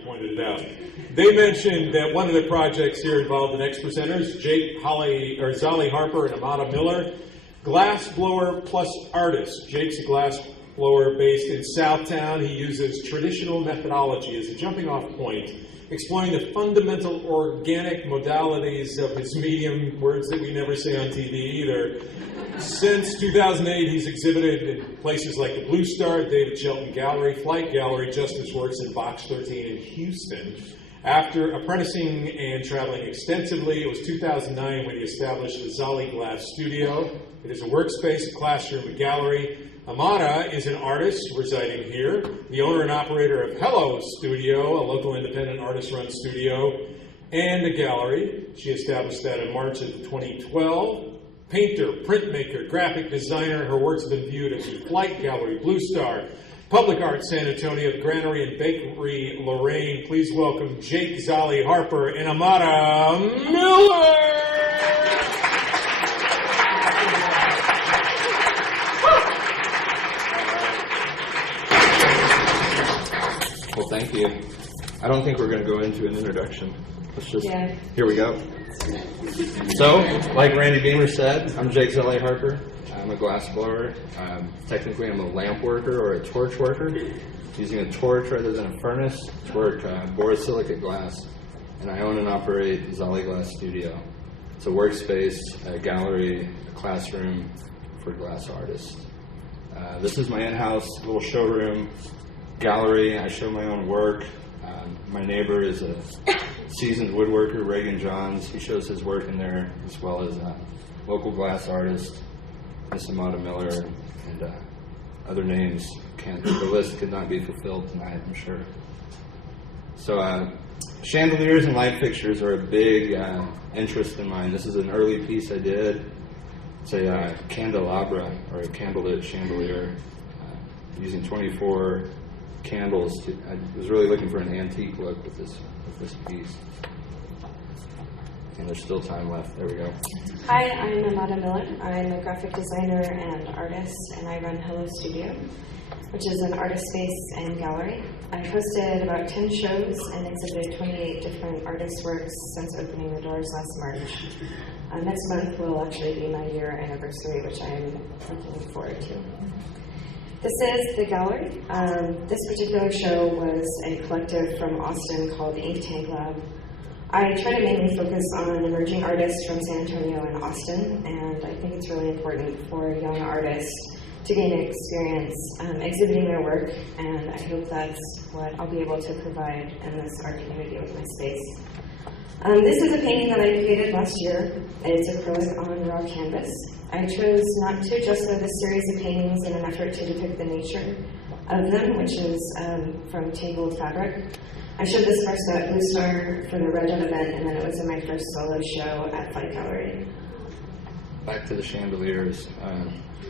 she pointed it out. They mentioned that one of the projects here involved the next presenters, Zollie Harper and Amada Miller. Glass blower plus artist. Jake's a glass blower based in Southtown. He uses traditional methodology as a jumping off point, exploring the fundamental organic modalities of his medium, words that we never say on TV either. Since 2008, he's exhibited in places like the Blue Star, David Shelton Gallery, Flight Gallery, Justice Works, and Box 13 in Houston. After apprenticing and traveling extensively, it was 2009 when he established the Zollie Glass Studio. It is a workspace, a classroom, a gallery. Amada is an artist residing here, the owner and operator of Hello Studio, a local independent artist-run studio, and a gallery. She established that in March of 2012. Painter, printmaker, graphic designer. Her works have been viewed at the Flight Gallery, Blue Star, Public Art San Antonio, the Granary and Bakery Lorraine. Please welcome Jake Zollie Harper and Amada Miller. Well, thank you. I don't think we're going to go into an introduction. Let's just, Here we go. So, like Randy Beamer said, I'm Jake Zollie Harper. I'm a glass blower. Technically, I'm a lamp worker or a torch worker, using a torch rather than a furnace to work borosilicate glass. And I own and operate Zollie Glass Studio. It's a workspace, a gallery, a classroom for glass artists. This is my in-house little showroom gallery. I show my own work. My neighbor is a seasoned woodworker, Reagan Johns. He shows his work in there, as well as local glass artist, Miss Amada Miller, and other names. The list could not be fulfilled tonight, I'm sure. So chandeliers and light fixtures are a big interest in mine. This is an early piece I did. It's a candelabra, or a candlelit chandelier, using 24 candles. I was really looking for an antique look with this piece. And there's still time left. There we go. Hi, I'm Amada Miller. I'm a graphic designer and artist, and I run Hello Studio, which is an artist space and gallery. I've hosted about 10 shows and exhibited 28 different artist works since opening the doors last March. Next month will actually be my year anniversary, which I'm looking forward to. This is the gallery. This particular show was a collective from Austin called Ink Tank Lab. I try to mainly focus on emerging artists from San Antonio and Austin, and I think it's really important for young artists to gain experience exhibiting their work, and I hope that's what I'll be able to provide in this art community with my space. This is a painting that I created last year. It's acrylic on raw canvas. I chose not to just live a series of paintings in an effort to depict the nature of them, which is from tangled fabric. I showed this first at Blue Star for the Red Dot event, and then it was in my first solo show at Flight Gallery. Back to the chandeliers.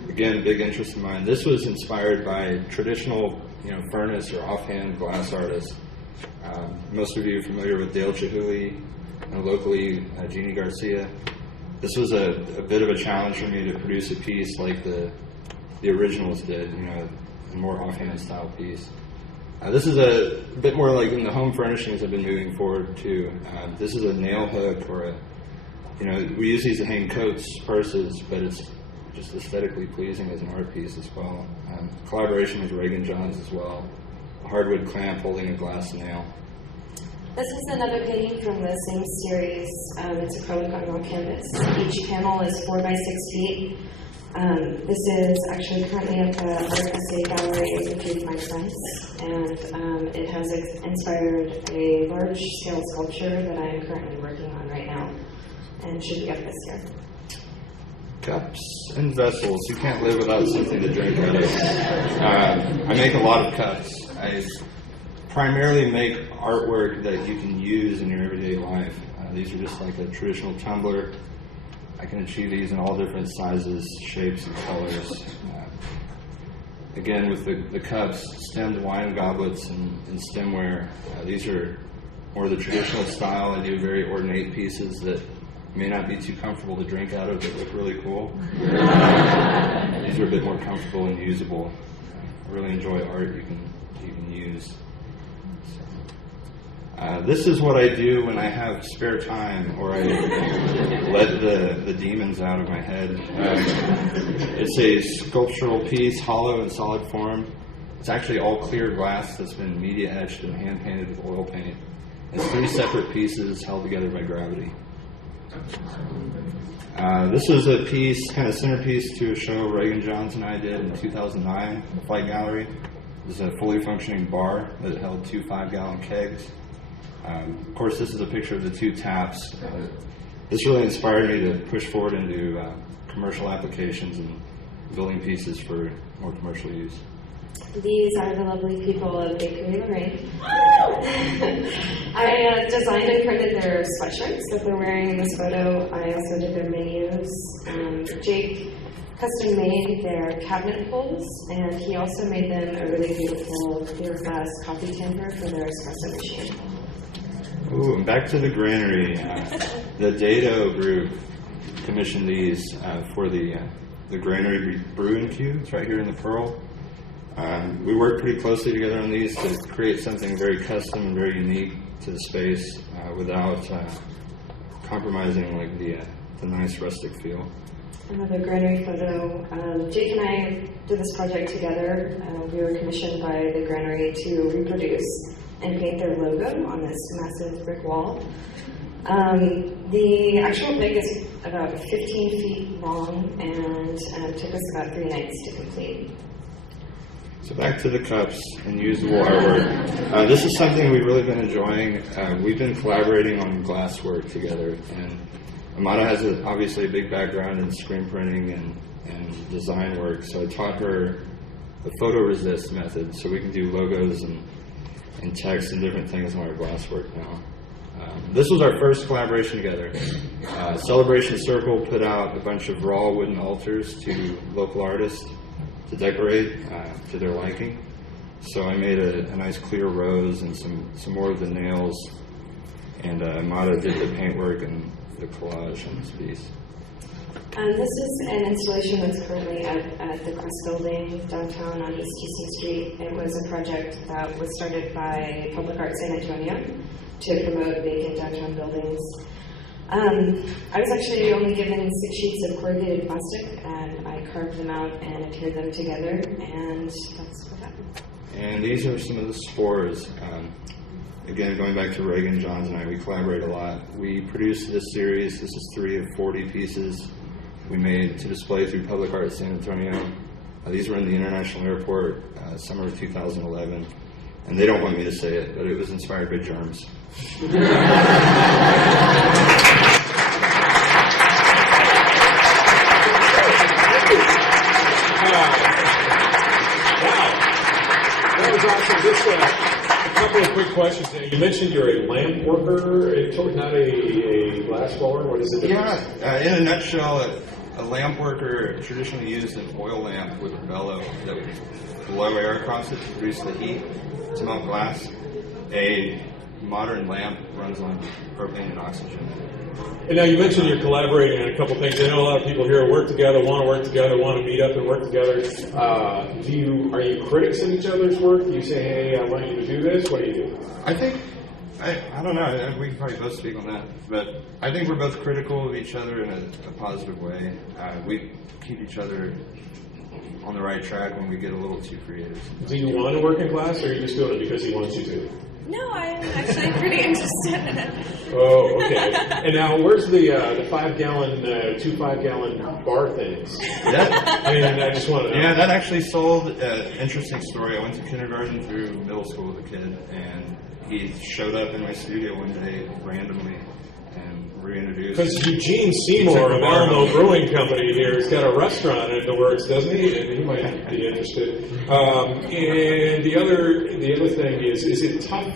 Again, a big interest of mine. This was inspired by traditional, furnace or offhand glass artists. Most of you are familiar with Dale Chihuly, and locally Jeannie Garcia. This was a bit of a challenge for me to produce a piece like the originals did, a more offhand style piece. This is a bit more like in the home furnishings I've been moving forward to. This is a nail hook or we use these to hang coats, purses, but it's just aesthetically pleasing as an art piece as well. Collaboration with Reagan Johns as well. A hardwood clamp holding a glass nail. This is another painting from the same series. It's acrylic on raw canvas. Each panel is 4 by 6 feet. This is actually currently at the Art Essay Gallery with a few of my friends, and it has inspired a large-scale sculpture that I am currently working on right now, and should be up this year. Cups and vessels. You can't live without something to drink out of. I make a lot of cups. I primarily make artwork that you can use in your everyday life. These are just like a traditional tumbler. I can achieve these in all different sizes, shapes, and colors. Again, with the cups, stemmed wine goblets and stemware. These are more the traditional style. I do very ornate pieces that may not be too comfortable to drink out of, but look really cool. These are a bit more comfortable and usable. I really enjoy art you can use. This is what I do when I have spare time or I let the demons out of my head. It's a sculptural piece, hollow in solid form. It's actually all clear glass that's been media etched and hand painted with oil paint. It's 3 separate pieces held together by gravity. This was a piece, kind of centerpiece to a show Reagan Johns and I did in 2009, the Flight Gallery. It was a fully functioning bar that held 2 5-gallon kegs. Of course, this is a picture of the 2 taps. This really inspired me to push forward into commercial applications and building pieces for more commercial use. These are the lovely people of Bakery Lorraine. I designed and printed their sweatshirts that they're wearing in this photo. I also did their menus. Jake custom made their cabinet pulls, and he also made them a really beautiful clear glass coffee tamper for their espresso machine. Ooh, and back to the granary. The Dado group commissioned these for the granary brew and queue. It's right here in the Pearl. We worked pretty closely together on these to create something very custom and very unique to the space without compromising like the nice rustic feel. Another granary photo. Jake and I did this project together. We were commissioned by the granary to reproduce and paint their logo on this massive brick wall. The actual pig is about 15 feet long and took us about 3 nights to complete. So back to the cups and usable artwork. This is something we've really been enjoying. We've been collaborating on glass work together, and Amada has obviously a big background in screen printing and design work, so I taught her the photoresist method so we can do logos and text and different things on our glass work now. This was our first collaboration together. Celebration Circle put out a bunch of raw wooden altars to local artists to decorate to their liking. So I made a nice clear rose and some more of the nails, and Amada did the paintwork and the collage on this piece. This is an installation that's currently at the Crest Building downtown on East Houston Street. It was a project that was started by Public Art San Antonio to promote vacant downtown buildings. I was actually only given 6 sheets of corrugated plastic, and I carved them out and adhered them together, and that's what happened. And these are some of the spores. Again, going back to Reagan Johns and I, we collaborate a lot. We produced this series. This is 3 of 40 pieces we made to display through Public Art San Antonio. These were in the International Airport, summer of 2011. And they don't want me to say it, but it was inspired by germs. That was awesome. Just a couple of quick questions. You mentioned you're a lamp worker, not a glass blower. What is it? Yeah, in a nutshell, a lamp worker traditionally used an oil lamp with a bellow that would blow air across it to produce the heat to melt glass. A modern lamp runs on propane and oxygen. And now you mentioned you're collaborating on a couple things. I know a lot of people here want to work together, want to meet up and work together. Are you critics of each other's work? Do you say, hey, I want you to do this? What do you do? I think, I don't know, we can probably both speak on that, but I think we're both critical of each other in a positive way. We keep each other on the right track when we get a little too creative. Do you want to work in glass, or are you just doing it because he wants you to? No, I'm actually pretty interested in it. Oh, okay. And now, where's the 5-gallon, 2 5-gallon bar things? Yeah. I mean, I just want to know. Yeah, that actually sold. Interesting story. I went to kindergarten through middle school with a kid, and he showed up in my studio one day randomly and reintroduced. Because Eugene Seymour of Alamo Brewing Company here has got a restaurant in the works, doesn't he? And he might be interested. And the other thing is it tough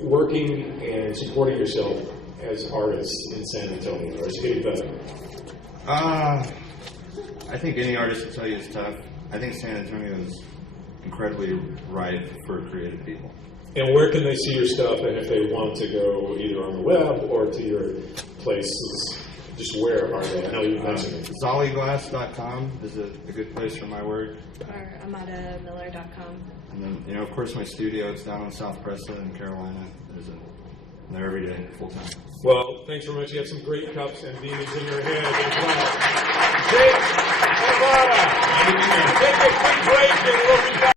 working and supporting yourself as artists in San Antonio, or is it getting better? I think any artist will tell you it's tough. I think San Antonio is incredibly ripe for creative people. And where can they see your stuff, and if they want to go either on the web or to your places Just where are they? I know you mentioned it. ZollieGlass.com is a good place for my work. Or AmadaMiller.com. And then, you know, of course, my studio is down in South Preston in Carolina. I'm there every day, full time. Well, thanks very much. You have some great cups and beanies in your head as well. Jake, Amada, take a quick break and we'll be back.